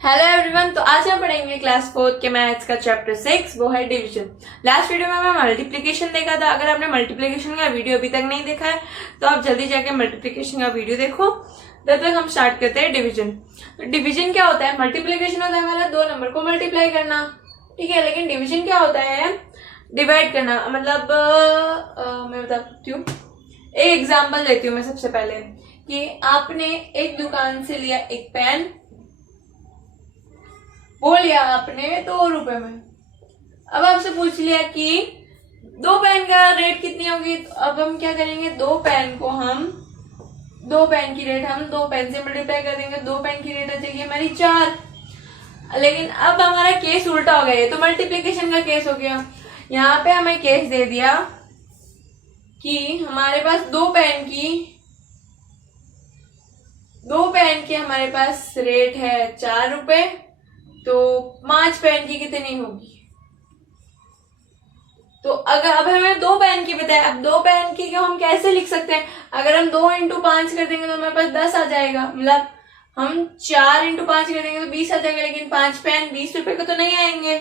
Hello everyone. तो आज हम पढ़ेंगे क्लास 4 के मैथ्स का चैप्टर 6, वो है डिवीजन। लास्ट वीडियो में हमें मल्टीप्लिकेशन देखा था। अगर आपने मल्टीप्लिकेशन का वीडियो अभी तक नहीं देखा है तो आप जल्दी जाके मल्टीप्लिकेशन का वीडियो देखो। तब तक हम स्टार्ट करते हैं डिवीजन। तो डिवीजन क्या होता है? मल्टीप्लिकेशन होता है हमारा दो नंबर को मल्टीप्लाई करना, ठीक है। लेकिन डिवीजन क्या होता है? डिवाइड करना। मतलब मैं बताती हूँ, एक एग्जाम्पल देती हूँ मैं सबसे पहले कि आपने एक दुकान से लिया एक पेन, वो लिया आपने 2 रुपए में। अब आपसे पूछ लिया कि 2 पेन का रेट कितनी होगी। तो अब हम क्या करेंगे, 2 पेन की रेट हम 2 पेन से मल्टीप्लाई कर देंगे। 2 पेन की रेट आ जाएगी हमारी 4। लेकिन अब हमारा केस उल्टा हो गया, ये तो मल्टीप्लिकेशन का केस हो गया। यहाँ पे हमें केस दे दिया कि हमारे पास 2 पेन की हमारे पास रेट है 4 रुपए, तो 5 पेन की कितनी होगी। तो अगर अब हमें 2 पेन की पता है, अब 2 पेन की को हम कैसे लिख सकते हैं? अगर हम 2 इंटू 5 कर देंगे तो हमारे पास 10 आ जाएगा। मतलब हम 4 इंटू 5 कर देंगे तो 20 आ जाएगा। लेकिन 5 पेन 20 रुपए को तो नहीं आएंगे।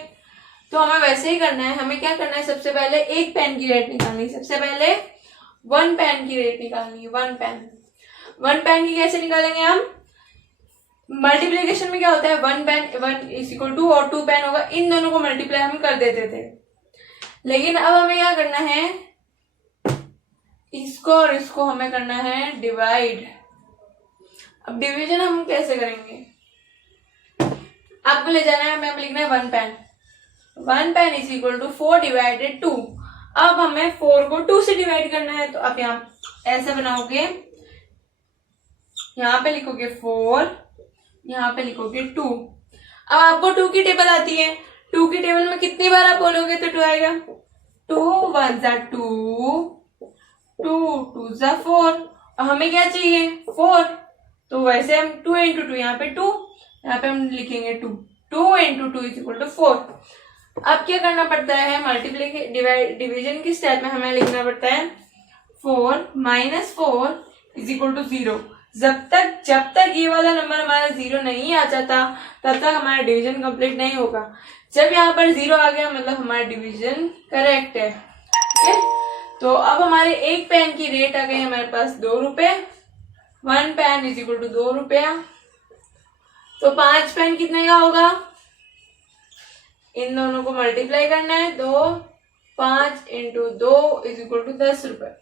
तो हमें वैसे ही करना है। हमें क्या करना है, सबसे पहले 1 पेन की रेट निकालनी। सबसे पहले 1 पेन की रेट निकालनी है। 1 पेन की कैसे निकालेंगे हम? मल्टीप्लीकेशन में क्या होता है, 1 पेन 1 इज इक्वल टू और 2 पेन होगा, इन दोनों को मल्टीप्लाई हम कर देते थे। लेकिन अब हमें क्या करना है, इसको और इसको हमें करना है डिवाइड। अब डिवीजन हम कैसे करेंगे, आपको ले जाना है, हमें लिखना है 1 pen is equal to 4 divided 2। अब हमें 4 को 2 से डिवाइड करना है। तो अब यहाँ ऐसे बनाओगे, यहाँ पे लिखोगे 4, यहाँ पे लिखोगे 2। अब आपको 2 की टेबल आती है। 2 की टेबल में कितनी बार आप बोलोगे तो 2 आएगा। 2 1 जा 2, 2 2 जा 4। हमें क्या चाहिए, 4। तो वैसे हम 2 इंटू 2, यहाँ पे 2, यहाँ पे हम लिखेंगे 2। 2 इंटू 2 इज इक्वल टू 4। अब क्या करना पड़ता है, मल्टीप्लिकेशन डिवीजन की स्टेप में हमें लिखना पड़ता है 4 माइनस 4 इज इक्वल टू 0। जब तक ये वाला नंबर हमारा 0 नहीं आ जाता तब तक हमारा डिवीजन कंप्लीट नहीं होगा। जब यहाँ पर 0 आ गया मतलब हमारा डिवीजन करेक्ट है, ठीक है। तो अब हमारे 1 पेन की रेट आ गई हमारे पास 2 रुपए। 1 पेन इज इक्वल टू 2 रुपया। तो 5 पेन कितने का होगा, इन दोनों को मल्टीप्लाई करना है। तो 5 इंटू 2 इज इक्वल टू 10 रुपए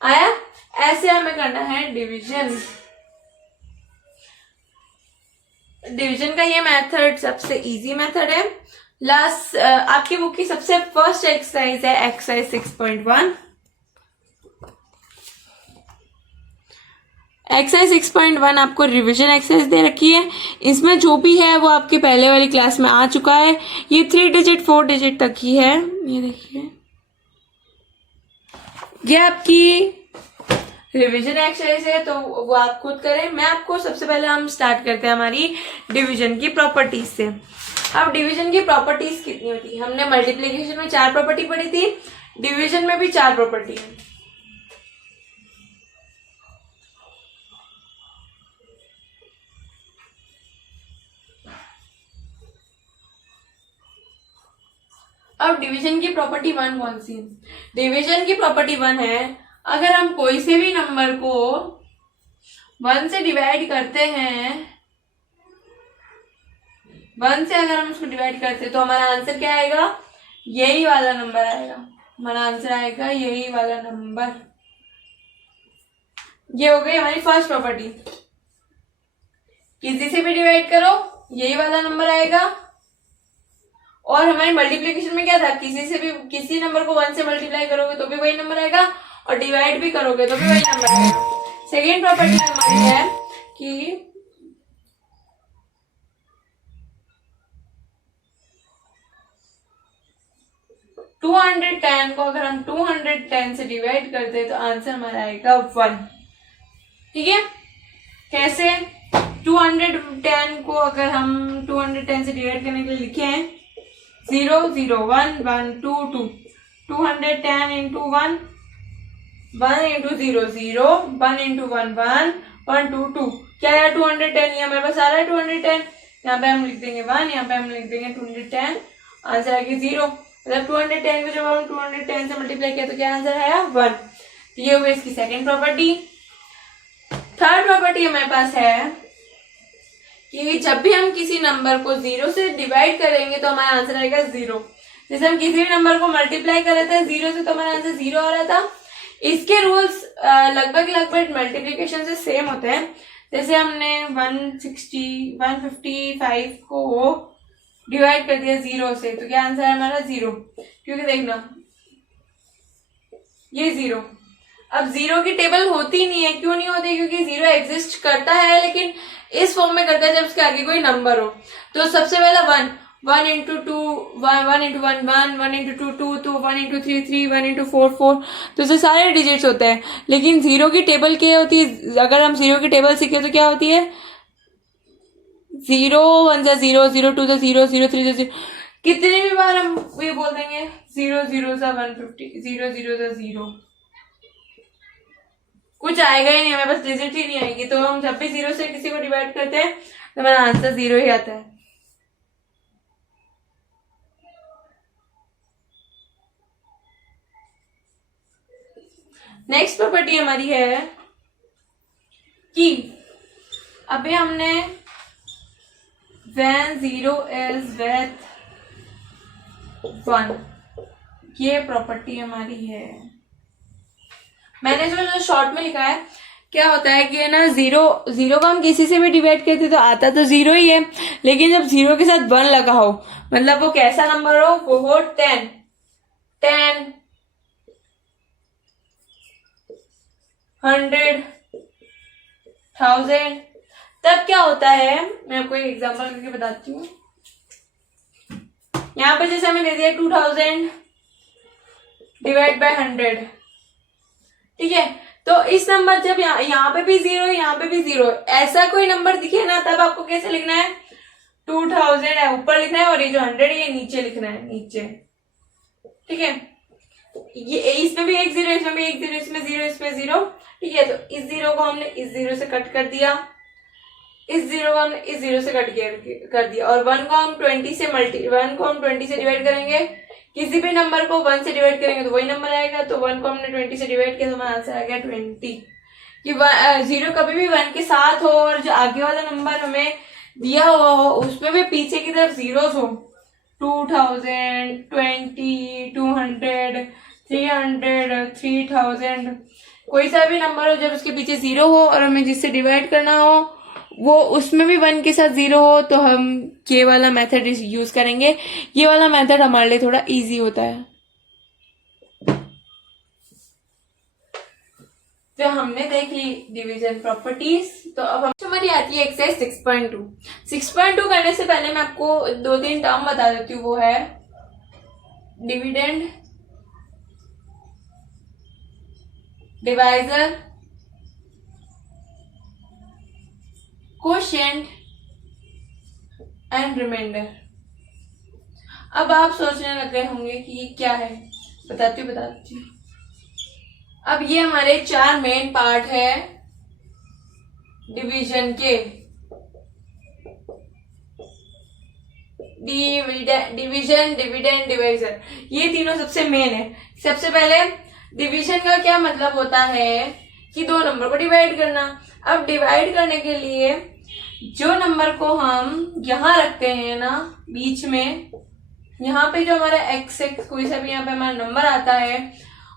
आया। ऐसे हमें करना है डिवीजन। डिवीजन का ये मेथड सबसे इजी मेथड है। लास्ट आपकी बुक की सबसे फर्स्ट एक्सरसाइज है एक्सरसाइज 6.1। एक्सरसाइज 6.1 आपको रिवीजन एक्सरसाइज दे रखी है। इसमें जो भी है वो आपके पहले वाली क्लास में आ चुका है। ये 3 डिजिट 4 डिजिट तक ही है। ये देखिए, ये आपकी रिवीजन एक्सरसाइज है, तो वो आप खुद करें। मैं आपको सबसे पहले हम स्टार्ट करते हैं हमारी डिवीजन की प्रॉपर्टीज से। अब डिवीजन की प्रॉपर्टीज कितनी होती है? हमने मल्टीप्लिकेशन में 4 प्रॉपर्टी पढ़ी थी, डिवीजन में भी 4 प्रॉपर्टी है। अब डिवीजन की प्रॉपर्टी 1 कौन सी है? डिवीजन की प्रॉपर्टी 1 है, अगर हम कोई से भी नंबर को 1 से डिवाइड करते हैं, 1 से अगर हम उसको डिवाइड करते हैं तो हमारा आंसर क्या आएगा, यही वाला नंबर आएगा। हमारा आंसर आएगा यही वाला नंबर। ये हो गई हमारी फर्स्ट प्रॉपर्टी। किसी से भी डिवाइड करो यही वाला नंबर आएगा। और हमारे मल्टीप्लिकेशन में क्या था, किसी नंबर को 1 से मल्टीप्लाई करोगे तो भी वही नंबर आएगा, और डिवाइड भी करोगे तो भी वही नंबर आएगा। सेकेंड प्रॉपर्टी हमारी है कि टू 210 को अगर हम 210 से डिवाइड करते हैं तो आंसर हमारा आएगा 1, ठीक है। कैसे? 210 को अगर हम 210 से डिवाइड करने के लिए लिखे हैं 0 0 1 1 2 2, 210 इंटू 1, 1 इंटू 0 0, 1 इंटू 1 1, 1 2 2, क्या यार 210, ये हमारे पास आ रहा है 210, यहाँ पे हम लिख देंगे 1, यहाँ पे हम लिख देंगे 210, आंसर आएगा 0। मतलब 210 को जब हम 210 से मल्टीप्लाई किया तो क्या आंसर आया 1। तो ये हो गई इसकी सेकेंड प्रॉपर्टी। थर्ड प्रॉपर्टी हमारे पास है कि जब भी हम किसी नंबर को 0 से डिवाइड करेंगे तो हमारा आंसर आएगा 0। जैसे हम किसी भी नंबर को मल्टीप्लाई कर रहे थे 0 से तो हमारा आंसर 0 आ रहा था। इसके रूल्स लगभग मल्टीप्लीकेशन से सेम होते हैं। जैसे हमने 155 को डिवाइड कर दिया 0 से तो क्या आंसर है हमारा 0, क्योंकि देखना ये 0। अब 0 की टेबल होती नहीं है, क्यों नहीं होती? क्योंकि 0 एग्जिस्ट करता है लेकिन इस फॉर्म में करता है जब उसके आगे कोई नंबर हो। तो सबसे पहला 1 इंटू 2 1 इंटू 1 1 1 इंटू 2 2 तो 1 इंटू 3 3 1 इंटू 4 4, तो इसे सारे डिजिट्स होते हैं। लेकिन 0 की टेबल क्या होती है? अगर हम 0 की टेबल सीखे तो क्या होती है? 0 1 जा 0 0 2 जा 0 0 3 जा 0। कितनी भी बार हम ये बोल देंगे 0 0 जा 150 0 0 जा 0, कुछ आएगा ही नहीं, हमें बस डिजिट ही नहीं आएगी। तो हम जब भी 0 से किसी को डिवाइड करते हैं तो हमारा आंसर 0 ही आता है। नेक्स्ट प्रॉपर्टी हमारी है कि अभी हमने when 0 is with 1, ये प्रॉपर्टी हमारी है। मैंने जो शॉर्ट में लिखा है, क्या होता है कि ना 0 को हम किसी से भी डिवाइड करते तो आता तो 0 ही है, लेकिन जब 0 के साथ 1 लगा हो, मतलब वो कैसा नंबर हो, वो हो 10 100 1000, तब क्या होता है मैं आपको एक एग्जांपल करके बताती हूँ। यहाँ पे जैसे हमें दे दिया 2000 डिवाइड बाय 100, ठीक है। तो इस नंबर जब यहाँ पे भी 0 यहाँ पे भी 0, ऐसा कोई नंबर दिखे ना, तब आपको कैसे लिखना है? 2000 है ऊपर लिखना है और ये जो 100 ये नीचे लिखना है, नीचे, ठीक है। ये इसमें भी एक 0, इसमें भी एक 0, इसमें 0 इसमें 0, ठीक है। तो इस 0 को हमने इस 0 से कट कर दिया, इस 0 को हमने इस 0 से कट कर दिया, और 1 को हम 20 से डिवाइड करेंगे। किसी भी नंबर को 1 से डिवाइड करेंगे तो वही नंबर आएगा। तो 1 को हमने 20 से डिवाइड किया तो हमारा आंसर आ गया 20। कि 0 कभी भी 1 के साथ हो और जो आगे वाला नंबर हमें दिया हुआ हो उसमें भी पीछे की तरफ जीरोस हो, 2000 20 200 300 3000, कोई सा भी नंबर हो जब उसके पीछे 0 हो और हमें जिससे डिवाइड करना हो वो उसमें भी 1 के साथ 0 हो, तो हम ये वाला मेथड यूज करेंगे। ये वाला मेथड हमारे लिए थोड़ा इजी होता है। तो हमने देख ली डिवीजन प्रॉपर्टीज। तो अब हमारी आती है एक्सरसाइज 6.2। 6.2 करने से पहले मैं आपको 2-3 टर्म बता देती हूँ। वो है dividend, divisor, quotient and remainder. अब आप सोचने लग गए होंगे कि ये क्या है, बताती हूँ। अब ये हमारे 4 मेन पार्ट है डिवीजन के। डिवीजन, डिविडेंड, डिवाइजर, ये तीनों सबसे मेन है। सबसे पहले डिवीजन का क्या मतलब होता है कि 2 नंबर को डिवाइड करना। अब डिवाइड करने के लिए जो नंबर को हम यहां रखते हैं ना बीच में, यहाँ पे जो हमारा एक्स कोई सा भी यहाँ पे हमारा नंबर आता है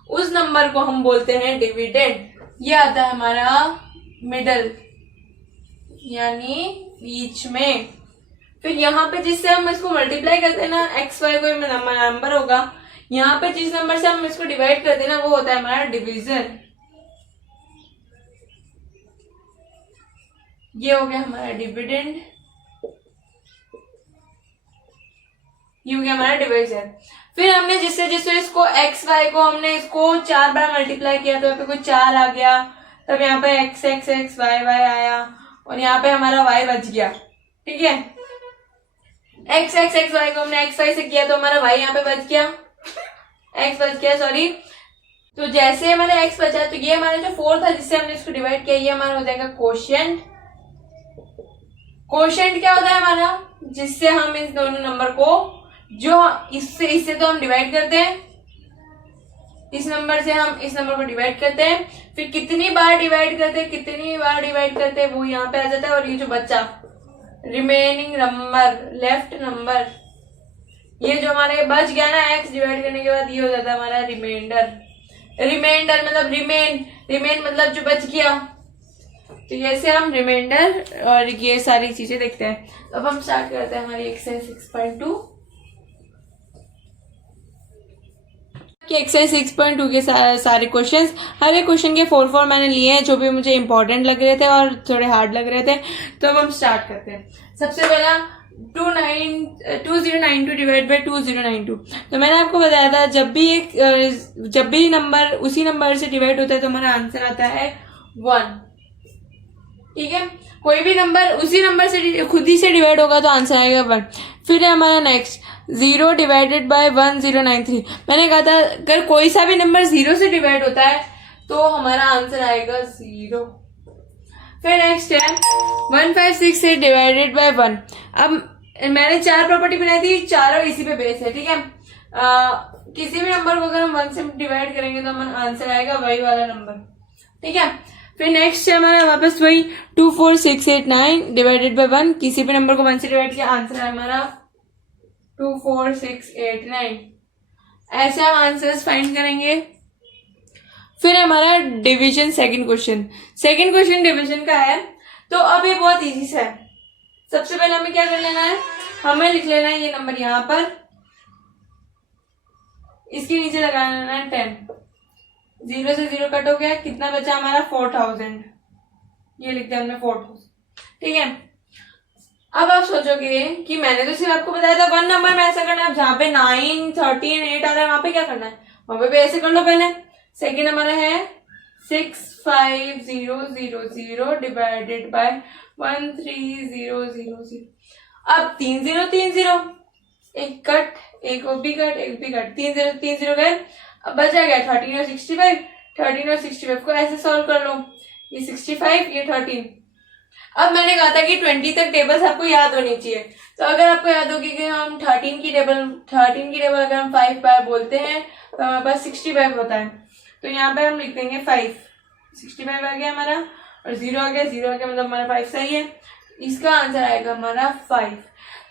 उस नंबर को हम बोलते हैं डिविडेंड। ये आता है हमारा मिडल यानी बीच में। फिर यहाँ पे जिससे हम इसको मल्टीप्लाई करते हैं ना, एक्स वाई कोई नंबर होगा, यहाँ पे जिस नंबर से हम इसको डिवाइड करते हैं ना वो होता है हमारा डिवीजन। ये हो गया हमारा डिविडेंड, ये हो गया हमारा डिवाइजर। फिर हमने जिससे इसको एक्स वाई को हमने इसको 4 बार मल्टीप्लाई किया तो यहाँ पे कोई 4 आ गया, तब यहाँ पे X X X Y Y आया और यहाँ पे हमारा वाई बच गया, ठीक है। एक्स एक्स एक्स वाई को हमने एक्स वाई से किया तो हमारा वाई यहाँ पे बच गया, एक्स बच गया, सॉरी। तो जैसे हमारा एक्स बचा तो ये हमारा जो 4 था जिससे हमने इसको डिवाइड किया ये हमारा हो जाएगा कोशिएंट, कोशेंट क्या होता है हमारा, जिससे हम इस दोनों नंबर को, जो इससे तो हम डिवाइड करते हैं, इस नंबर से हम इस नंबर को डिवाइड करते हैं, फिर कितनी बार डिवाइड करते हैं वो यहाँ पे आ जाता है, और ये जो बच्चा रिमेनिंग नंबर, लेफ्ट नंबर, ये जो हमारे बच गया ना x डिवाइड करने के बाद, ये हो जाता है हमारा रिमाइंडर मतलब रिमेन मतलब जो बच गया। तो ऐसे हम रिमाइंडर और ये सारी चीजें देखते हैं। अब हम स्टार्ट करते हैं हमारी एक्सरसाइज 6.2 कि एक्सरसाइज 6.2 के सारे क्वेश्चंस, हर एक क्वेश्चन के 4 मैंने लिए हैं जो भी मुझे इंपॉर्टेंट लग रहे थे और थोड़े हार्ड लग रहे थे। तो अब हम स्टार्ट करते हैं। सबसे पहला 2092 डिवाइड बाई 2092। तो मैंने आपको बताया था जब भी नंबर उसी नंबर से डिवाइड होता है तो हमारा आंसर आता है 1। ठीक है, कोई भी नंबर उसी नंबर से खुद ही से डिवाइड होगा तो आंसर आएगा 1। फिर है हमारा नेक्स्ट 0 डिवाइडेड बाय 1093। मैंने कहा था अगर कोई सा भी नंबर 0 से डिवाइड होता है तो हमारा आंसर आएगा 0। फिर नेक्स्ट है 1568 डिवाइडेड बाय 1। अब मैंने 4 प्रॉपर्टी बनाई थी, चारों इसी पे बेस है। ठीक है, किसी भी नंबर को अगर हम 1 से डिवाइड करेंगे तो हमारा आंसर आएगा वही वाला नंबर। ठीक है, फिर नेक्स्ट है हमारा वापस वही 24689 डिवाइडेड बाय 1। किसी भी नंबर को 1 से डिवाइड किया, आंसर है हमारा 24689। ऐसे हम आंसर्स फाइंड करेंगे। फिर हमारा डिवीजन सेकंड क्वेश्चन डिवीजन का है। तो अब ये बहुत इजी सा है। सबसे पहले हमें क्या कर लेना है, हमें लिख लेना है ये नंबर यहाँ पर, इसके नीचे लगा लेना है 10। 0 से 0 कट हो गया, कितना बचा हमारा 4000। ये लिख दिया हमने 4000। ठीक है, अब आप सोचोगे कि मैंने तो सिर्फ आपको बताया था 1 नंबर में ऐसा करना है। अब जहाँ पे 9, 13, 8 आ रहा है वहां पे क्या करना है, वहां पे ऐसे कर लो। पहले सेकेंड हमारा है 65000 डिवाइडेड बाय 13000। अब 3 0, एक कट, एक भी कट, 3 0 गए। अब बचा गया 13 और 65। 13 और 65 को ऐसे सॉल्व कर लो, ये 65, ये 13। अब मैंने कहा था कि 20 तक टेबल्स आपको याद होनी चाहिए। तो अगर आपको याद होगी कि हम 13 की टेबल अगर हम 5 बार बोलते हैं तो हमारे पास 65 होता है। तो यहाँ पे हम लिख देंगे 5। 65 आ गया हमारा, और 0 आ गया मतलब हमारा 5 सही है। इसका आंसर आएगा हमारा 5।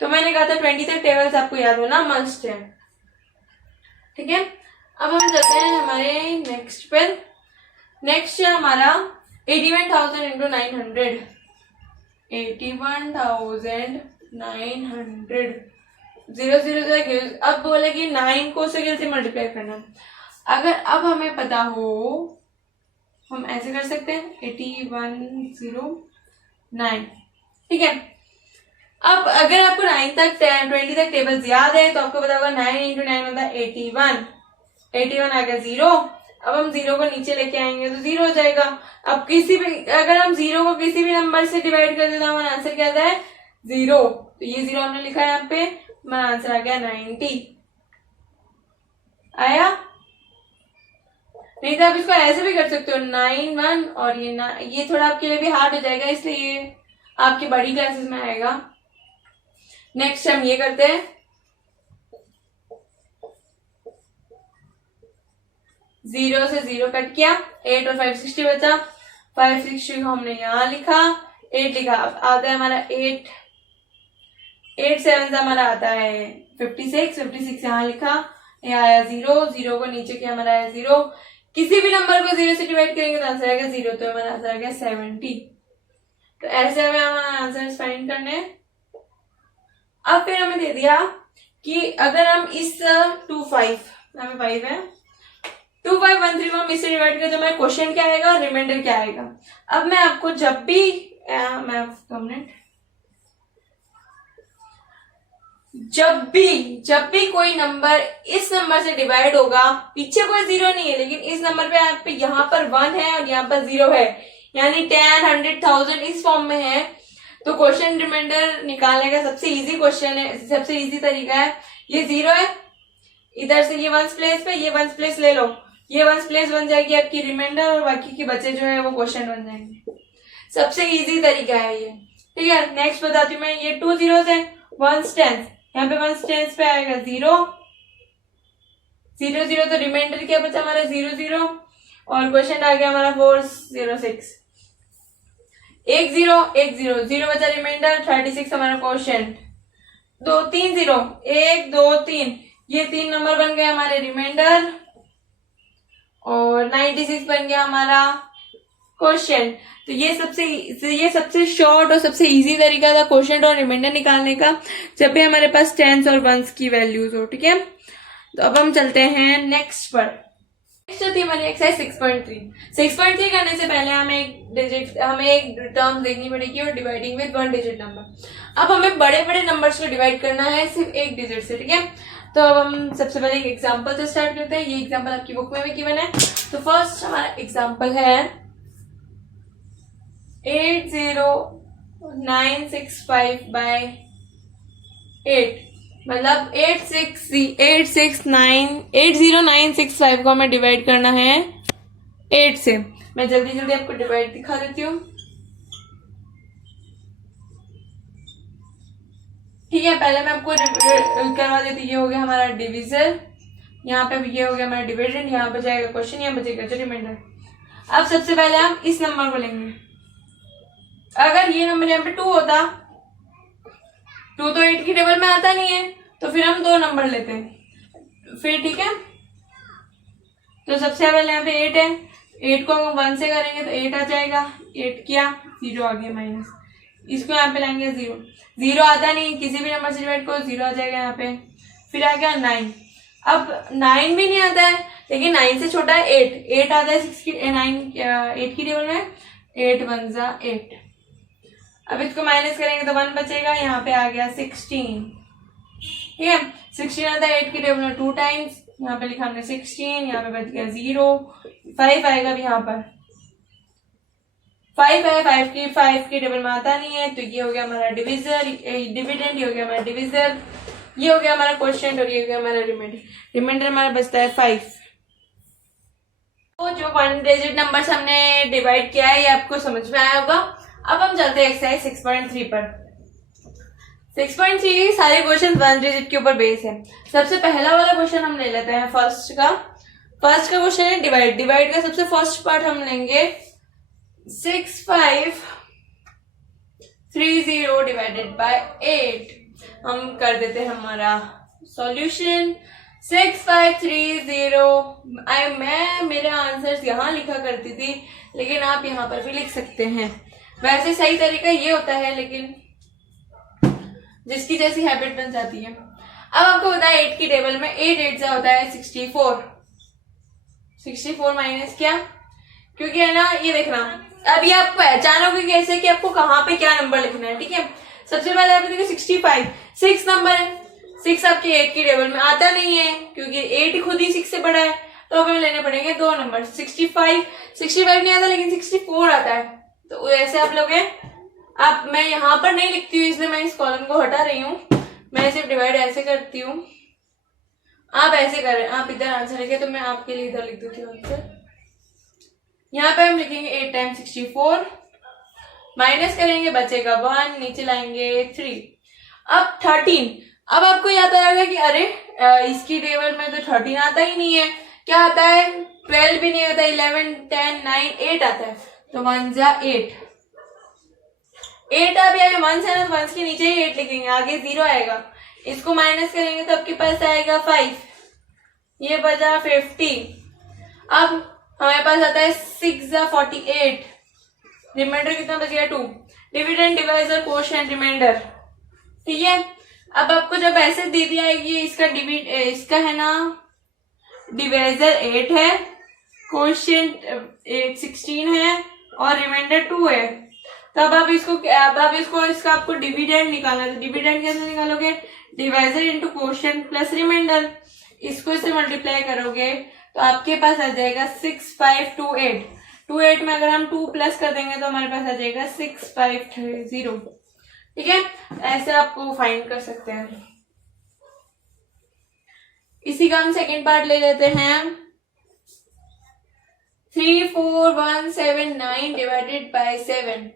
तो मैंने कहा था 20 तक टेबल्स आपको याद होना मस्ट है। ठीक है, अब हम चलते हैं हमारे नेक्स्ट पर। नेक्स्ट है हमारा 81,000 इंटू 900। 81,900 0 0 अब बोले कि 9 को से कैसे मल्टीप्लाई करना। अगर अब हमें पता हो, हम ऐसे कर सकते हैं 8109। ठीक है, अब अगर आपको 9 तक 20 तक टेबल्स याद है तो आपको पता होगा 9 इंटू 9 होता है 81। 81 आ गया 0। अब हम 0 को नीचे लेके आएंगे तो 0 हो जाएगा। अब अगर हम 0 को किसी भी नंबर से डिवाइड कर दें तो हमारा आंसर क्या आता है 0। तो ये 0 हमने लिखा है यहाँ पे, हमारा आंसर आ गया 90। आया? नहीं तो आप इसको ऐसे भी कर सकते हो 9 1 और ये थोड़ा आपके लिए भी हार्ड हो जाएगा, इसलिए ये आपकी बड़ी क्लासेस में आएगा। नेक्स्ट हम ये करते हैं 0 से 0 कट किया, 8 और 5 60 बचा। 560 को हमने यहाँ लिखा, 8 लिखा। अब आता है हमारा 8 7 से हमारा आता है 56 यहाँ लिखा, ये आया 0 को नीचे किया, हमारा आया 0। किसी भी नंबर को 0 से डिवाइड करेंगे तो आंसर आएगा 0, तो हमारा आंसर आ गया 70। तो ऐसे हमें हमारा आंसर फाइंड करने। अब फिर हमें दे दिया कि अगर हम इस 5 है 2513 को हम इससे डिवाइड करें तो हमारा क्वेश्चन क्या आएगा और रिमाइंडर क्या आएगा। अब मैं आपको जब भी कोई नंबर इस नंबर से डिवाइड होगा, पीछे कोई 0 नहीं है लेकिन इस नंबर पे आप यहाँ पर 1 है और यहाँ पर 0 है, यानी 10 100,000 इस फॉर्म में है, तो क्वेश्चन रिमाइंडर निकालने का सबसे इजी क्वेश्चन है, सबसे इजी तरीका है। ये 0 है, इधर से ये 1 प्लेस पे, ये 1 प्लेस ले लो, ये 1 प्लेस बन जाएगी आपकी रिमाइंडर और बाकी के बचे जो है वो क्वेश्चन बन जाएंगे। सबसे इजी तरीका है ये। ठीक है, नेक्स्ट बताती हूँ मैं, ये 2 zeros है, 1s टेंस, यहाँ पे 1s टेंस पे आएगा 0 0 0, तो रिमाइंडर क्या बचा हमारा 0 0, और क्वेश्चन आ गया हमारा 406, 1 0 1 0 0 बचा रिमाइंडर, 36 हमारा क्वेश्चन, 2 3 0 1 2 3, ये 3 नंबर बन गए हमारे रिमाइंडर, और 96 बन गया हमारा क्वेश्चन। तो ये सबसे शॉर्ट और सबसे इजी तरीका था क्वेश्चन और रिमाइंडर निकालने का, जब भी हमारे पास टेंस और वंस की वैल्यूज हो। ठीक है, तो अब हम चलते हैं नेक्स्ट पर। नेक्स्ट होती है हमारी एक्सरसाइज 6.3। 6.3 करने से पहले हमें एक टर्म देखनी पड़ेगी और डिवाइडिंग विद 1 डिजिट नंबर। अब हमें बड़े बड़े नंबर्स को डिवाइड करना है सिर्फ 1 डिजिट से। ठीक है, तो अब हम सबसे पहले एक एग्जांपल से स्टार्ट करते हैं। ये एग्जांपल आपकी बुक में भी गिवन है। तो फर्स्ट हमारा एग्जांपल है 80965 by 8, मतलब 80965 को हमें डिवाइड करना है 8 से। मैं जल्दी जल्दी आपको डिवाइड दिखा देती हूँ। ठीक है, पहले मैं आपको करवा देती हूँ। ये हो गया हमारा डिविजन, यहाँ पे ये हो गया हमारा डिविडेंड, यहाँ पे जाएगा क्वेश्चन, यहाँ बचेगा जो रिमाइंडर। अब सबसे पहले हम इस नंबर को लेंगे। अगर ये नंबर यहाँ पे 2 होता, 2 तो 8 की टेबल में आता नहीं है, तो फिर हम 2 नंबर लेते हैं फिर। ठीक है, तो सबसे पहले यहाँ पे 8 है, 8 को हम 1 से करेंगे तो 8 आ जाएगा, 8 किया 0 आ गया माइनस, इसको यहाँ पे लाएंगे 0, 0 आता नहीं, किसी भी नंबर से डिवाइड करो 0 आ जाएगा यहाँ पे। फिर आ गया 9, अब 9 भी नहीं आता है, लेकिन 9 से छोटा है 8, 8 आता है 8 की टेबल में, 8 1 जा 8। अब इसको माइनस करेंगे तो 1 बचेगा, यहाँ पे आ गया 16। ठीक है, 16 आता है 8 की टेबल में 2 टाइम्स, यहाँ पे लिखा हमने 16, यहाँ पे बच गया 0, 5 आएगा अब यहाँ पर, 5 है, 5 की टेबल में आता नहीं है, तो ये हो गया हमारा डिविजर, डिविडेंड, ये हो गया हमारा डिविजर, ये हो गया हमारा क्वेश्चन, और ये हो गया हमारा रिमाइंडर हमारा बचता है 5। तो जो 1 डिजिट नंबर हमने डिवाइड किया है ये आपको समझ में आया होगा। अब हम चलते हैं एक्सरसाइज 6.3 पर। 6.3 सारे क्वेश्चन 1 डिजिट के ऊपर बेस है। सबसे पहला वाला क्वेश्चन हम ले लेते हैं फर्स्ट का क्वेश्चन है डिवाइड का सबसे फर्स्ट पार्ट हम लेंगे 6530 डिवाइडेड बाय 8। हम कर देते हैं हमारा सॉल्यूशन 6530। मैं मेरा आंसर यहाँ लिखा करती थी, लेकिन आप यहाँ पर भी लिख सकते हैं। वैसे सही तरीका ये होता है, लेकिन जिसकी जैसी हैबिट बन जाती है। अब आपको पता है 8 की टेबल में 8 8 जा होता है 64। 64 माइनस क्या, क्योंकि है ना, ये देखना, अब ये आप पहचानोगे कैसे कि आपको कहाँ पे क्या नंबर लिखना है। ठीक है, सबसे पहले आप देखो 65, 6 नंबर है, 6 आपके 8 की टेबल में आता नहीं है, क्योंकि 8 खुद ही 6 से बड़ा है, तो हमें लेने पड़ेंगे 2 नंबर। 65 नहीं आता, लेकिन 64 आता है, तो ऐसे आप लोग अब मैं यहाँ पर नहीं लिखती हूँ, इसलिए मैं इस कॉलम को हटा रही हूँ, मैं सिर्फ डिवाइड ऐसे करती हूँ। आप ऐसे करें, आप इधर आंसर लिखे तो मैं आपके लिए इधर लिख देती हूँ आंसर। यहाँ पे हम लिखेंगे 8 टाइम्स 64, माइनस करेंगे बचेगा 1, नीचे लाएंगे 3। अब 13, अब आपको याद आएगा कि अरे इसकी टेबल में तो 13 आता ही नहीं है, क्या आता है, 12 भी नहीं आता, 11 10 9 8 आता है, तो 1 जा 8। 8 अभी आगे 1 है ना, तो 1 के नीचे ही 8 लिखेंगे, आगे 0 आएगा, इसको माइनस करेंगे तो आपके पास आएगा 5, ये बचा 50। अब हमारे पास आता है 6 जा 48, रिमाइंडर कितना बच गया 2। Dividend, divisor, quotient, remainder. ठीक है, अब आपको जब ऐसे दे दिया है कि इसका है ना डिवाइजर 8 है, क्वोशिएंट 16 है और रिमाइंडर 2 है, तब आप इसका आपको डिविडेंड निकालना है। तो डिविडेंड कैसे निकालोगे, divisor into quotient plus remainder, इसको इससे मल्टीप्लाई करोगे तो आपके पास आ जाएगा 6528। 28 में अगर हम 2 प्लस कर देंगे तो हमारे पास आ जाएगा 6530। ठीक है, ऐसे आपको फाइंड कर सकते हैं। इसी का हम सेकेंड पार्ट ले लेते हैं 34179 डिवाइडेड बाय 7।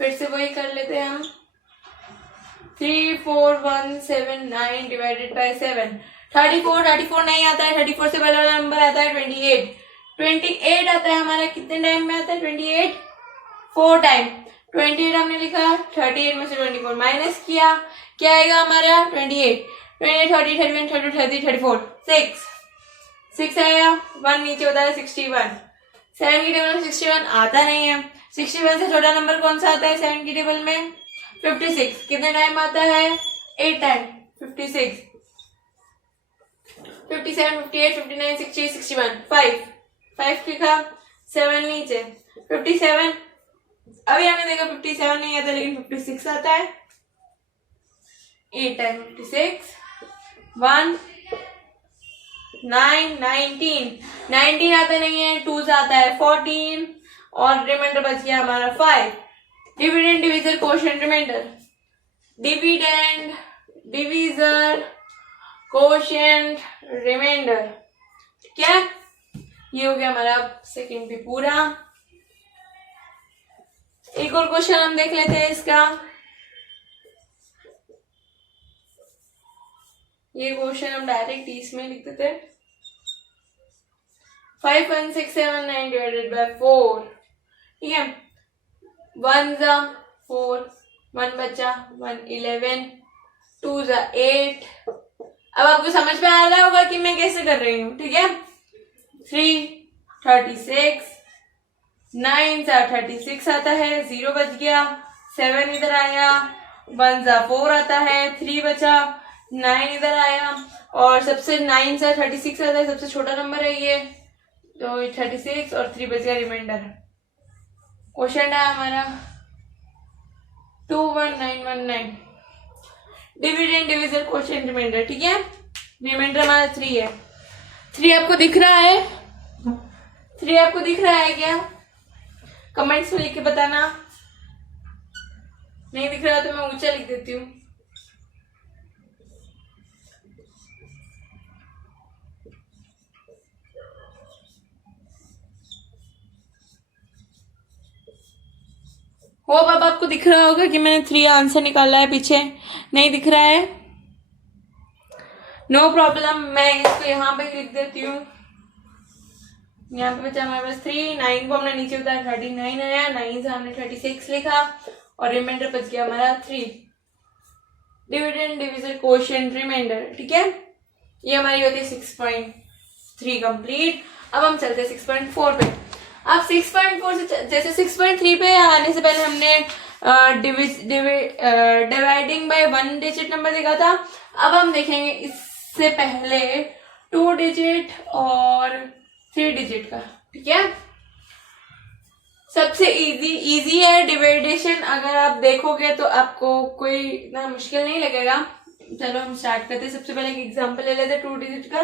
फिर से वही कर लेते हैं हम, 34,179 डिवाइडेड बाय 7। 34 नहीं आता है, 34 से पहला वाला नंबर आता है 28। 28 आता है हमारा, कितने टाइम में आता है 28? 4 टाइम। 28 हमने लिखा, 38 में से 24 माइनस किया, क्या आएगा हमारा 28, 30, 31, 32, 33, 34, 6 आया, 1 नीचे होता है 61। 7 की टेबल में 61 आता नहीं है। 61 से छोटा नंबर कौन सा आता है 7 की टेबल में? 56। कितने टाइम आता है? 8 टाइम। 56, 57, 58, 59, 60, 61, 5 लिखा, 7 नीचे, 57। अभी हमने देखा 57 नहीं आता, लेकिन 56 आता है। 8 टाइम 56, 1, 9, 19 आता नहीं है, 2 आता है 14, और रिमाइंडर बच गया हमारा 5। Dividend, divisor, quotient, remainder. Dividend, divisor, quotient, remainder. ठीक है, ये हो गया हमारा सेकंड भी पूरा। एक और क्वेश्चन हम देख लेते हैं इसका। ये क्वेश्चन हम डायरेक्ट इसमें लिख देते हैं। 5,1,6,7,9 डिवाइडेड बाय 4। ठीक है, 1 जा 4, 1 बचा, 1 11, 2 जा 8। अब आपको समझ में आ रहा होगा कि मैं कैसे कर रही हूँ। ठीक है, 3 36, 9 जा 36 आता है, 0 बच गया, 7 इधर आया, 1 जा 4 आता है, 3 बचा, 9 इधर आया, और सबसे 9 से 36 आता है, सबसे छोटा नंबर है ये, तो 36 और 3 बच गया रिमाइंडर। क्वेश्चन है हमारा 21919। Dividend, division, quotient, remainder. ठीक है, रिमाइंडर हमारा 3 है। 3 आपको दिख रहा है? 3 आपको दिख रहा है क्या? कमेंट्स में लिख के बताना। नहीं दिख रहा तो मैं ऊंचा लिख देती हूँ। होप अब आपको दिख रहा होगा कि मैंने 3 आंसर निकाला है। पीछे नहीं दिख रहा है, नो प्रॉब्लम, मैं इसको यहाँ पे लिख देती हूँ। यहाँ पे बचा हमारे पास 3, 9 को हमने नीचे उतारा, 39 आया, 9 से हमने 36 लिखा, और रिमाइंडर बच गया हमारा 3। Dividend, division, quotient, remainder. ठीक है, ये हमारी होती है 6.3 कंप्लीट। अब हम चलते हैं 6.4 पे। अब 6.4 से जैसे 6.3 पे आने से पहले हमने डिवाइडिंग बाय 1 डिजिट नंबर देखा था। अब हम देखेंगे इससे पहले 2 डिजिट और 3 डिजिट का। ठीक है, सबसे इजी है डिवाइडेशन। अगर आप देखोगे तो आपको कोई इतना मुश्किल नहीं लगेगा। चलो हम स्टार्ट करते हैं। सबसे पहले एक एग्जांपल ले लेते हैं 2 डिजिट का।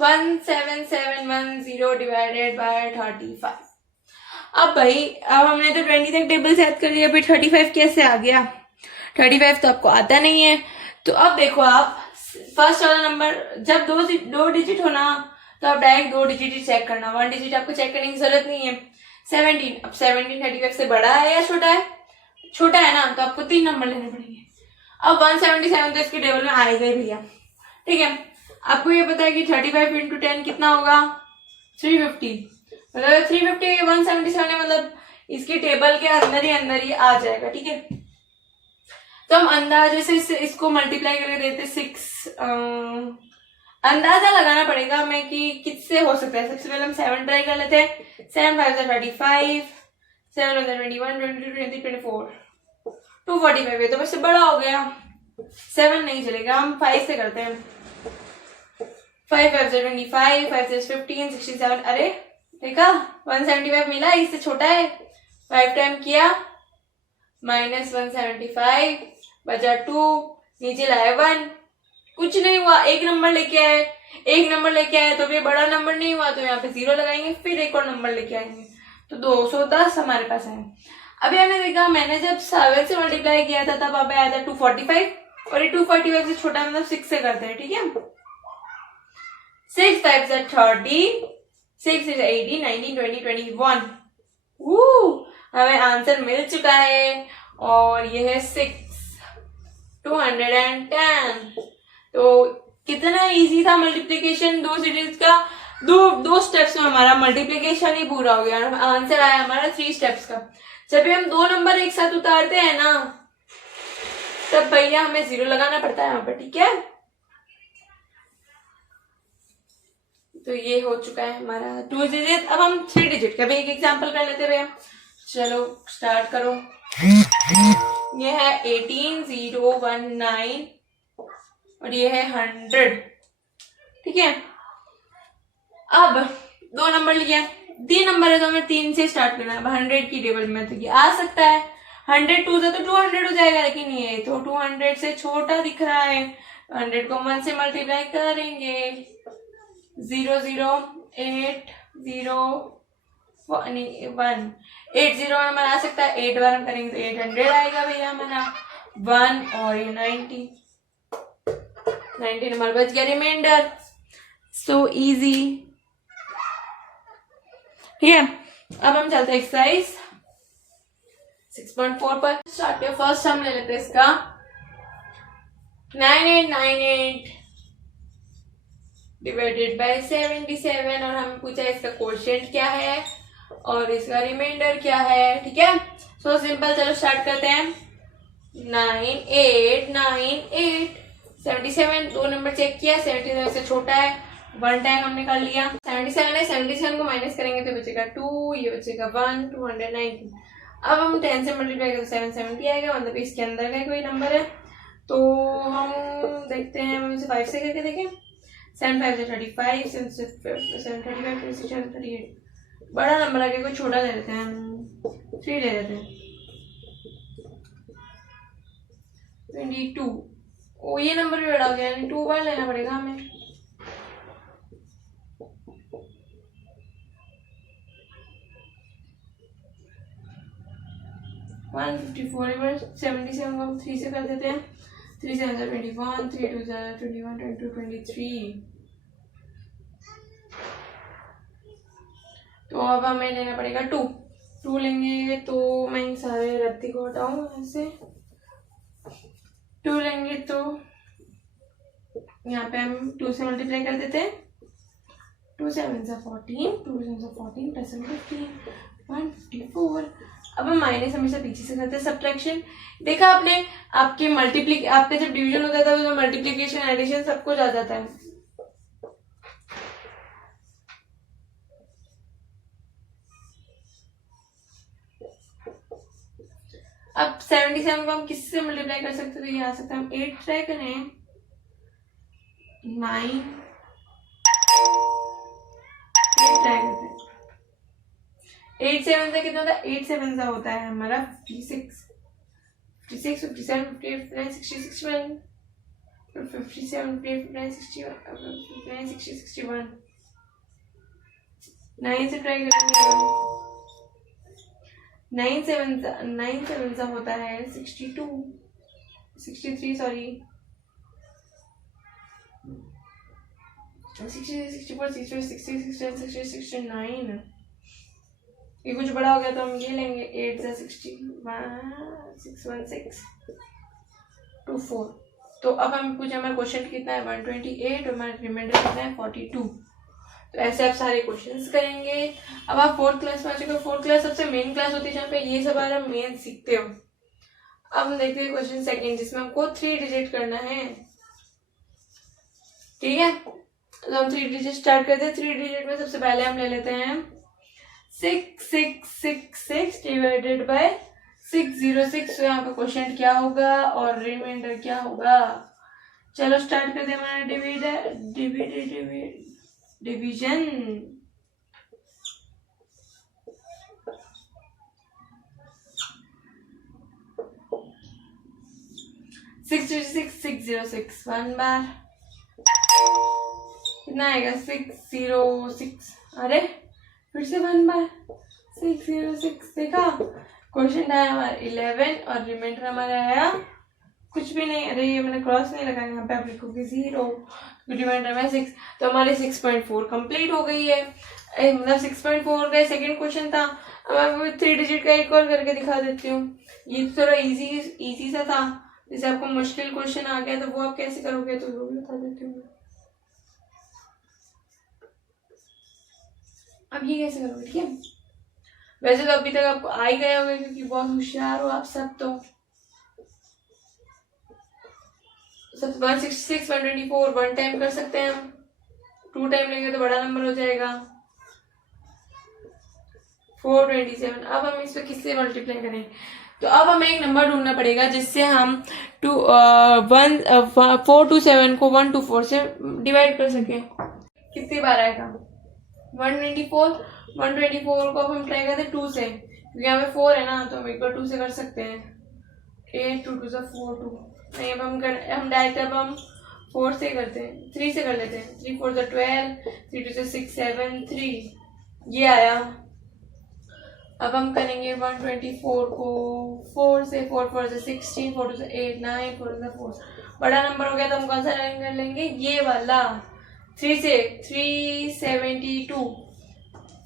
17710 डिवाइडेड बाय 35। अब भाई, अब हमने तो 20 तक टेबल सेट कर लिया, फिर 35 कैसे आ गया? 35 तो आपको आता नहीं है। तो अब देखो, आप फर्स्ट वाला नंबर जब दो डिजिट हो ना, तो आप डायरेक्ट 2 डिजिट ही चेक करना, 1 डिजिट आपको चेक करने की जरूरत नहीं है। 17, अब 17 35 से बड़ा है या छोटा है? छोटा है ना, तो आपको 3 नंबर लेने पड़ेंगे। अब 177 तो इसके टेबल में आएगा ही भैया। ठीक है, आपको ये पता है कि 35 इंटू 10 कितना होगा? 350। मतलब 350 177 है, मतलब इसकी टेबल के अंदर ही आ जाएगा। ठीक है, तो हम अंदाजे से इसको मल्टीप्लाई करके देते 6। अंदाजा लगाना पड़ेगा हमें कि किससे हो सकता है। सबसे पहले हम 7 ट्राई कर लेते हैं। 7 5 35, 7 21, 22, 23, 24, 245 है, तो वैसे बड़ा हो गया। 7 नहीं चलेगा, हम 5 से करते हैं। 5 5 25, 5 6 15, 67। अरे देखा, 175 मिला, इससे छोटा है। 5 टाइम किया, माइनस 175 बचा 2, नीचे लाया 1, कुछ नहीं हुआ। एक नंबर लेके आए तो भी बड़ा नंबर नहीं हुआ, तो यहाँ पे 0 लगाएंगे, फिर एक और नंबर लेके आएंगे, तो 210 हमारे पास है। अभी हमने देखा, मैंने जब 7 से मल्टीप्लाई किया था तब अब आया था 245, और ये 245 से छोटा मतलब 6 से करते हैं। ठीक है, 6 5 30, 6 is 18, 19, 20, 21। हमें आंसर मिल चुका है। और ये है 6, 210। तो कितना इजी था मल्टीप्लीकेशन, 2 सीरीज का। दो स्टेप्स में हमारा मल्टीप्लीकेशन ही पूरा हो गया। आंसर आया हमारा 3 स्टेप्स का। जब भी हम 2 नंबर एक साथ उतारते हैं ना, तब भैया हमें 0 लगाना पड़ता है यहाँ पर, ठीक है। तो ये हो चुका है हमारा 2 डिजिट। अब हम 3 डिजिट का भी एक एग्जाम्पल कर लेते भैया। चलो स्टार्ट करो। ये है 18019 और ये है 100, ठीक है। अब 2 नंबर लिया, 3 नंबर है तो हमें 3 से स्टार्ट करना है। 100 की टेबल में तो ये आ सकता है 100 2 से तो 200 हो जाएगा, लेकिन ये तो 200 से छोटा दिख रहा है। 100 को 1 से मल्टीप्लाई करेंगे, 0 0 8 0 1 8 0 नंबर आ सकता है। 8 बार हम करेंगे तो 800 आएगा भैया हमारा 1, और ये 90 नंबर बच गया रिमाइंडर। सो इजी, ठीक है। अब हम चलते हैं एक्सरसाइज 6.4 पर। स्टार्ट के फर्स्ट हम ले लेते हैं इसका 9898 डिवाइडेड बाय 77, और हमें पूछा इसका कोशेंट क्या है और इसका रिमाइंडर क्या है, ठीक है। सो सिंपल, चलो स्टार्ट करते हैं। 9898 77, 2 नंबर चेक किया, 77 से छोटा है, 1 टाइम हमने कर लिया। 77 है, 77 को माइनस करेंगे तो बचेगा 2, ये बचेगा 1, 290। अब हम 10 से मल्टीप्लाई करें तो 770 आएगा, मतलब इसके अंदर का कोई नंबर है। तो हम देखते हैं, हम इसे 5 से करके देखें। 7 5 से 35, 7 35, 36 38। बड़ा नंबर आगे कोई छोटा ले लेते हैं, 3 ले लेते हैं। 22, ओ ये नंबर भी बड़ा हो गया, यानी 2 बार लेना पड़ेगा हमें। वन 54, 77 को हम 3 से कर देते हैं। 3 7 21, 3 2 21, 22 23। तो अब हमें लेना पड़ेगा 2 लेंगे तो मैं इन सारे रद्दी को हटाऊं ऐसे। 2 लेंगे तो यहाँ पे हम 2 से मल्टीप्लाई कर देते हैं। 2 7 14, 2 7 14 प्लस 15, 154। अब हम माइनस हमेशा पीछे से करते हैं, सब्ट्रैक्शन। देखा आपने, आपके आपके जब डिवीजन होता था तो मल्टीप्लिकेशन एडिशन सब कुछ आ जाता है। अब 77 को हम किससे मल्टीप्लाई कर सकते, तो ये आ सकता है। हम 8 ट्राई करें, 9 ट्राई करते हैं। 8 7 से कितना होता है, 8 7 से होता है हमारा 56, 57 58 59 60 61, 57 58 59 60 59 60 61। 9 से ट्राई करेंगे, 9 7 से होता है 62 63, सॉरी 60 64 60 60 60 69। ये कुछ बड़ा हो गया तो हम ये लेंगे। 8 से 616 24। तो अब हम पूछे हमारा क्वेश्चन कितना है, 128, और हमारा रिमाइंडर कितना है 42। तो ऐसे आप सारे क्वेश्चंस करेंगे। अब आप 4th क्लास में आ चुके हो। 4th क्लास सबसे मेन क्लास होती है जहाँ पे ये सब आप मेन सीखते हो। अब हम देखते हैं क्वेश्चन सेकंड, जिसमें हमको 3 डिजिट करना है, ठीक है। तो हम 3 डिजिट स्टार्ट करते हैं। 3 डिजिट में सबसे पहले हम ले लेते हैं 6666 डिवाइडेड बाय 606। तो यहाँ का क्वेश्चन क्या होगा और रिमाइंडर क्या होगा। चलो स्टार्ट करते हैं हमारा डिवीजन। 606 606 1 बार कितना आएगा 606। अरे फिर से 1 बार 606। देखा क्वेश्चन आया हमारा 11 और रिमाइंडर हमारा आया कुछ भी नहीं, अरे ये मैंने क्रॉस नहीं लगाया, यहाँ पे आप लिखोगे 0, डिवाइडेड बाय 6, तो हमारी 6.4 कंप्लीट हो गई है। मतलब 6.4 का सेकंड क्वेश्चन था। अब मैं 3 डिजिट का एक और करके दिखा देती हूँ। ये तो थोड़ा इजी सा था। जैसे आपको मुश्किल क्वेश्चन आ गया तो वो आप कैसे करोगे, तो वो भी बता देती हूँ। अब ये कैसे करोगे, ठीक है। वैसे तो अभी तक आपको आ ही गया होगा क्योंकि बहुत होशियार हो आप सब। तो 166, 124 वन टाइम कर सकते हैं हम, 2 टाइम लेंगे तो बड़ा नंबर हो जाएगा 427। अब हम इसको किससे मल्टीप्लाई करें, तो अब हमें एक नंबर ढूंढना पड़ेगा जिससे हम 427 को 124 से डिवाइड कर सके। कितनी बार आएगा 124। 124 को अब हम ट्राई करते हैं 2 से, क्योंकि यहाँ पे 4 है ना, तो हम एक बार 2 से कर सकते हैं। 8 2 2 4 2 नहीं, अब हम डायरेक्ट अब हम 4 से करते हैं, 3 से कर लेते हैं। 3 4 12, 3 2 6 7 3, ये आया। अब हम करेंगे 124 को 4 से, 4 4 से 16, 4 2 से 8 9, 4 2 से 4, बड़ा नंबर हो गया तो हम कौन सा लाइन कर लेंगे, ये वाला। 3 से 372,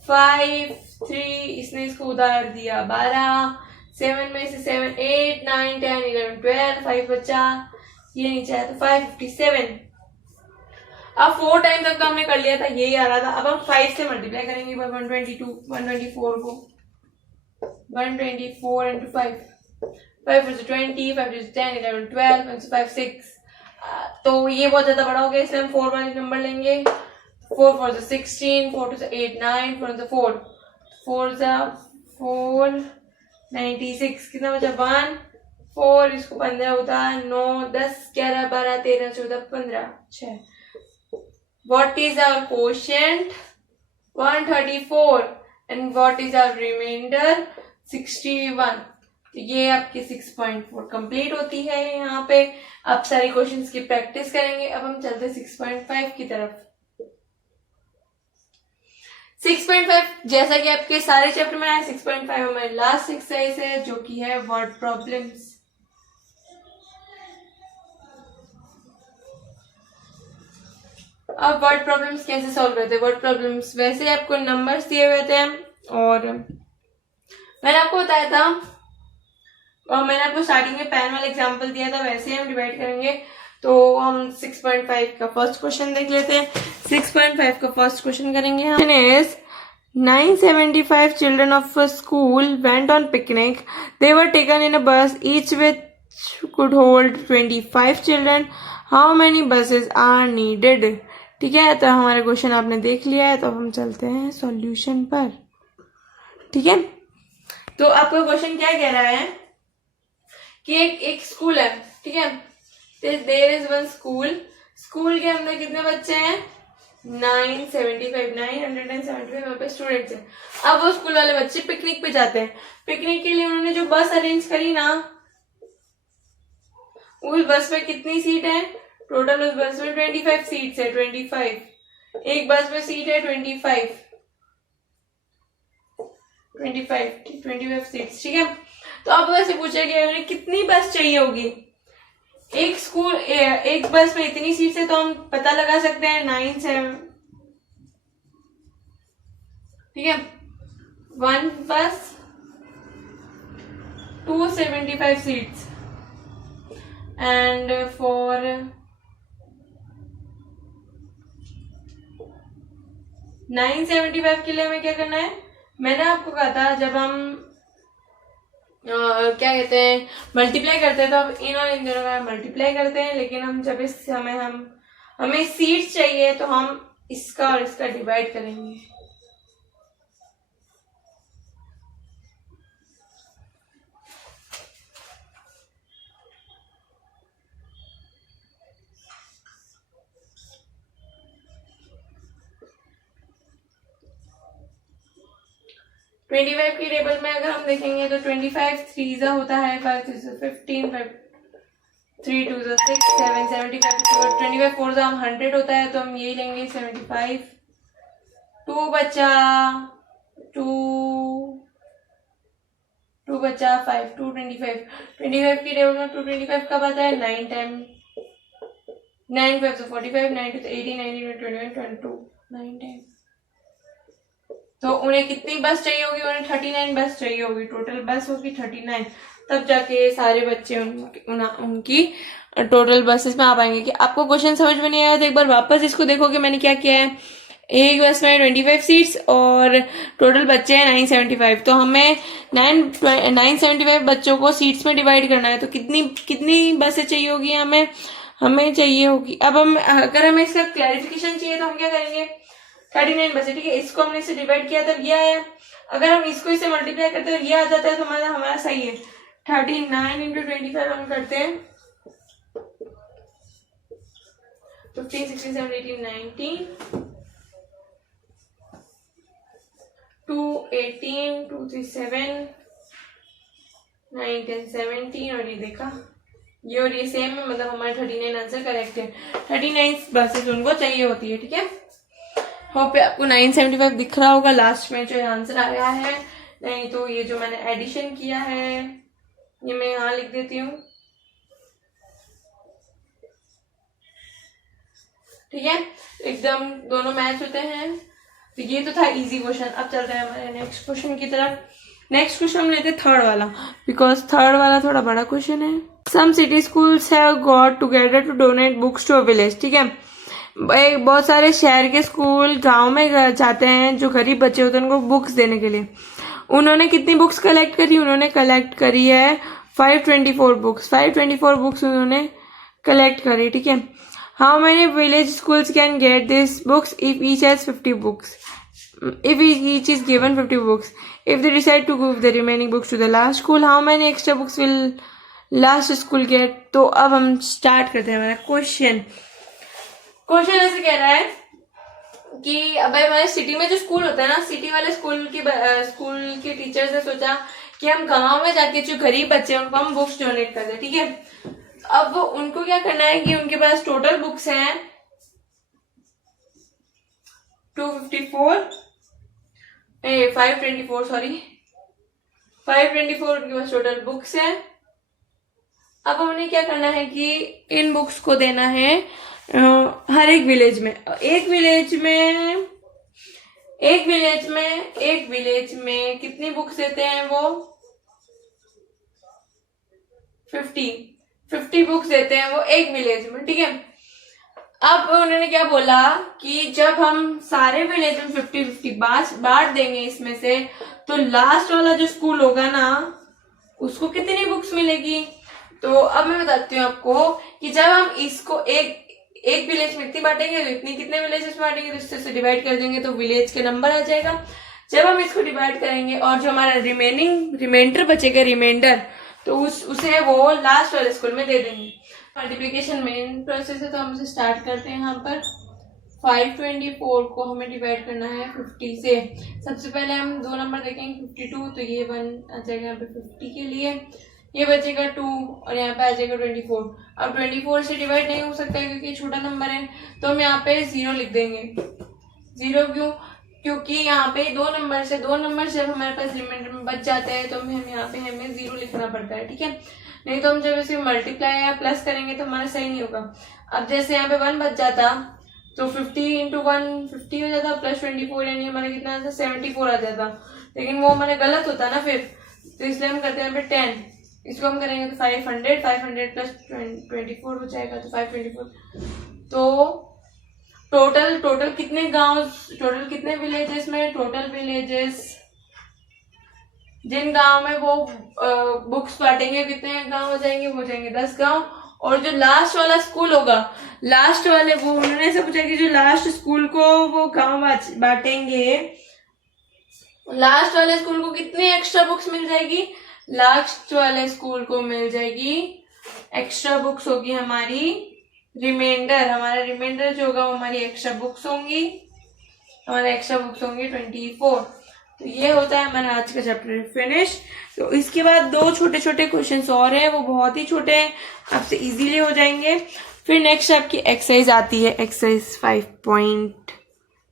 5 3, इसने इसको उधार दिया 12, 7 में से 7 8 9 10 11 12, 5 बचा, ये नीचे आया तो 557। अब 4 टाइम तक तो हमने कर लिया था, यही आ रहा था। अब हम 5 से मल्टीप्लाई करेंगे 124 को, 124 into 5, 5 is 20, 5 is 10, 11 12, 5 6, तो ये बहुत ज्यादा बड़ा हो गया, इसलिए हम 4 वाले नंबर लेंगे। 4 4 is 16, 4 2 is 8 9, 4 is 4, 4 is 4 96, कितना बचा 1 4, इसको 15 होता 9 10 11 12 13 14 15 6। What is our quotient 134 and what is our remainder 61। तो ये आपकी 6.4 कंप्लीट होती है यहाँ पे। अब सारे क्वेश्चंस की प्रैक्टिस करेंगे। अब हम चलते 6.5 की तरफ। 6.5 जैसा कि आपके सारे चैप्टर में आया, 6.5 हमारी लास्ट एक्सरसाइज है जो कि है वर्ड प्रॉब्लम्स। अब वर्ड प्रॉब्लम्स कैसे सॉल्व करते हैं। वर्ड प्रॉब्लम्स वैसे आपको नंबर्स दिए हुए थे और मैंने आपको बताया था, और मैंने आपको स्टार्टिंग में पेन वाला एग्जांपल दिया था, वैसे ही हम डिवाइड करेंगे। तो हम 6.5 का फर्स्ट क्वेश्चन देख लेते हैं। 6.5 का फर्स्ट क्वेश्चन करेंगे हम। Is 975 children of a school went on picnic. They were taken in a bus, each which could hold 25 children. How many buses are needed? ठीक है, तो हमारा क्वेश्चन आपने देख लिया है, तो अब हम चलते हैं सॉल्यूशन पर। ठीक है, तो आपका क्वेश्चन क्या कह रहा है कि एक स्कूल है, ठीक है। There is one school, school के अंदर कितने बच्चे हैं 975 वहां पे स्टूडेंट्स हैं। अब वो स्कूल वाले बच्चे पिकनिक पे जाते हैं। पिकनिक के लिए उन्होंने जो बस अरेंज करी ना, उस बस में कितनी सीट है टोटल, उस बस में 25 सीट्स है। 25, एक बस में सीट है 25 सीट्स, ठीक है। तो अब वैसे पूछा गया उन्हें कितनी बस चाहिए होगी। एक स्कूल एक बस में इतनी सीट्स है, तो हम पता लगा सकते हैं 9 7, ठीक है। 1 बस 275 सीट्स एंड फॉर 975 के लिए हमें क्या करना है। मैंने आपको कहा था जब हम क्या कहते हैं मल्टीप्लाई करते हैं, तो अब इन और इन दोनों का मल्टीप्लाई करते हैं, लेकिन हम जब इस समय हमें सीट्स चाहिए तो हम इसका और इसका डिवाइड करेंगे। ट्वेंटी 25 की टेबल में अगर हम देखेंगे तो 25 3 होता है 5 15, 5 3 2 6 7 75, 25 4 हम 100 होता है, तो हम यही लेंगे 75। 2 बचा 2 2 बचा 5, 225, 25 की टेबल में 225 कब आता है? 9 टाइम, 9 5 तो 45, 9 2 तो 18, 19 21 22, 9 टाइम। तो उन्हें कितनी बस चाहिए होगी? उन्हें 39 बस चाहिए होगी, टोटल बस होगी 39, तब जाके सारे बच्चे उनकी टोटल बसेस में आ पाएंगे। कि आपको क्वेश्चन समझ में नहीं आया तो एक बार वापस इसको देखोगे मैंने क्या किया है। एक बस में 25 सीट्स और टोटल बच्चे हैं 975, तो हमें 975 बच्चों को सीट्स में डिवाइड करना है। तो कितनी कितनी बसें चाहिए होगी हमें चाहिए होगी। अब अगर हमें इसका क्लैरिफिकेशन चाहिए तो हम क्या करेंगे? 39 बचे, ठीक है, इसको हमने इससे डिवाइड किया तब ये आया। अगर हम इसको इससे मल्टीप्लाई करते हैं ये आ जाता है तो हमारा सही है। 39 इंटू 25 हम करते हैं 15, 16, 17, 18, 19, 2, 18, 2, 3, 7, 9, 10, 17 और ये देखा ये और ये सेम है, मतलब हमारा 39 आंसर करेक्ट है। 39 बसेस उनको चाहिए होती है, ठीक है। होप आपको 975 दिख रहा होगा लास्ट में जो आंसर आया है। नहीं तो ये जो मैंने एडिशन किया है ये मैं यहाँ लिख देती हूँ, ठीक है, एकदम दोनों मैच होते हैं। तो ये तो था इजी क्वेश्चन। अब चल रहे हैं हमारे नेक्स्ट क्वेश्चन की तरफ। नेक्स्ट क्वेश्चन हम लेते हैं थर्ड वाला, बिकॉज थर्ड वाला थोड़ा बड़ा क्वेश्चन है। Some city schools have got together to donate books to a village, ठीक है। बहुत सारे शहर के स्कूल गांव में जाते हैं, जो गरीब बच्चे होते हैं उनको बुक्स देने के लिए। उन्होंने कितनी बुक्स कलेक्ट करी? उन्होंने कलेक्ट करी है 524 बुक्स। 524 बुक्स उन्होंने कलेक्ट करी, ठीक है। How many village schools can get this books if each has 50 books? If each is given 50 books, if they decide to give the remaining books to the last school, how many extra books will last school get? तो अब हम start करते हैं हमारा question. Question ऐसे कह रहा है कि अब हमारे सिटी में जो स्कूल होता है ना, सिटी वाले स्कूल के टीचर्स ने सोचा कि हम गांव में जाके जो गरीब बच्चे हैं उनको हम बुक्स डोनेट कर दें, ठीक है। अब उनको क्या करना है कि उनके पास टोटल बुक्स हैं 524 सॉरी 524 उनके पास टोटल बुक्स है। अब उन्हें क्या करना है कि इन बुक्स को देना है हर एक विलेज में। एक विलेज में कितनी बुक्स देते हैं वो? 50 बुक्स देते हैं वो एक विलेज में, ठीक है। अब उन्होंने क्या बोला कि जब हम सारे विलेज में 50-50 बांट देंगे इसमें से, तो लास्ट वाला जो स्कूल होगा ना उसको कितनी बुक्स मिलेगी। तो अब मैं बताती हूँ आपको कि जब हम इसको एक विलेज में इतनी बांटेंगे तो इतनी, कितने विलेजेस में बांटेंगे तो इससे डिवाइड कर देंगे तो विलेज के नंबर आ जाएगा। जब हम इसको डिवाइड करेंगे और जो हमारा रिमाइंडर बचेगा रिमाइंडर, तो उसे वो लास्ट वाले स्कूल में दे देंगे। मल्टीप्लिकेशन मेन प्रोसेस है, तो हम इसे स्टार्ट करते हैं। यहाँ पर 524 को हमें डिवाइड करना है 50 से। सबसे पहले हम दो नंबर देखेंगे 52, तो ये 1 आ जाएगा यहाँ पे 50 के लिए, ये बचेगा 2 और यहाँ पे आ जाएगा 24। अब 24 से डिवाइड नहीं हो सकता है क्योंकि ये छोटा नंबर है, तो हम यहाँ पे 0 लिख देंगे। 0 क्यों? क्योंकि यहाँ पे दो नंबर जब हमारे पास रिमाइंडर में बच जाते हैं तो हमें यहाँ पे हमें 0 लिखना पड़ता है, ठीक है। नहीं तो हम जब इसे मल्टीप्लाई या प्लस करेंगे तो हमारा सही नहीं होगा। अब जैसे यहाँ पे 1 बच जाता तो 50 इंटू 1 50 हो जाता, प्लस 24 यानी हमारा कितना आता 74 आ जाता, लेकिन वो हमारा गलत होता ना फिर, तो इसलिए हम करते हैं यहाँ पे 10। इसको हम करेंगे तो 500 प्लस 24 हो जाएगा, तो 524। तो टोटल कितने गांव, टोटल कितने विलेजेस में, टोटल विलेजेस जिन गांव में वो बुक्स बांटेंगे कितने गांव हो जाएंगे? वो जाएंगे 10 गांव। और जो लास्ट वाला स्कूल होगा, लास्ट वाले वो उन्होंने ऐसा पूछा कि जो लास्ट स्कूल को वो गांव बांटेंगे, लास्ट वाले स्कूल को कितनी एक्स्ट्रा बुक्स मिल जाएगी? लास्ट वाले स्कूल को मिल जाएगी एक्स्ट्रा बुक्स होगी हमारी रिमाइंडर। हमारा रिमाइंडर जो होगा वो हमारी एक्स्ट्रा बुक्स होंगी, 24। तो ये होता है हमारा आज का चैप्टर फिनिश। तो इसके बाद दो छोटे छोटे क्वेश्चंस और हैं, वो बहुत ही छोटे हैं, आपसे इजीली हो जाएंगे। फिर नेक्स्ट आपकी एक्सरसाइज आती है, एक्सरसाइज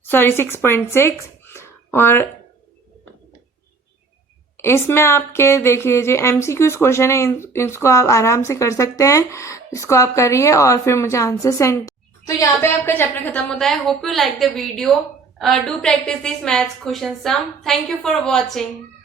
6.6 और इसमें आपके देख लीजिए MCQs क्वेश्चन है, इसको आप आराम से कर सकते हैं। इसको आप करिए और फिर मुझे आंसर सेंड। तो यहाँ पे आपका चैप्टर खत्म होता है। Hope you like the video. Do practice this maths question sum. Thank you for watching.